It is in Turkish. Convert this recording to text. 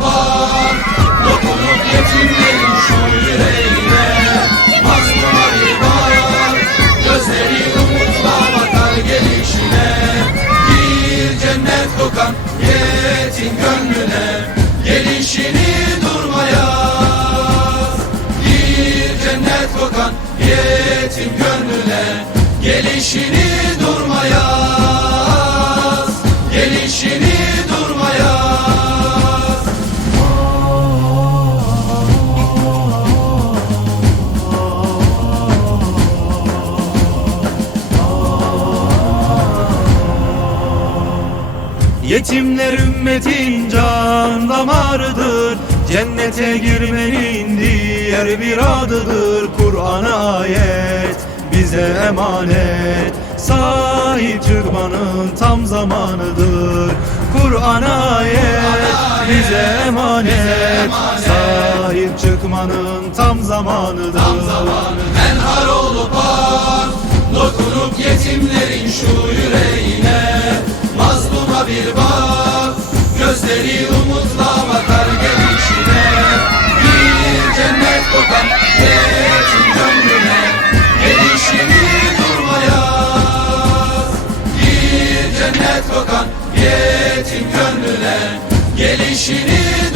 bak Dokunup yetimlerin şu yüreğine Aslı var Gözleri umutla bakar gelişine Bir cennet kokan yetim gönlüne Gelişini durmaya Bir cennet kokan yetim gönlüne Gelişini Yetimler ümmetin can damarıdır. Cennete girmenin diğer bir adıdır. Kur'an ayet bize emanet. Sahip çıkmanın tam zamanıdır. Kur'an ayet bize emanet. Sahip çıkmanın tam zamanıdır. Menhar olup Gözleri umutla bakar gelişine Bir cennet kokan yetim gönlüne. Gelişini durmayaz Bir cennet kokan yetim gönlüne. Gelişini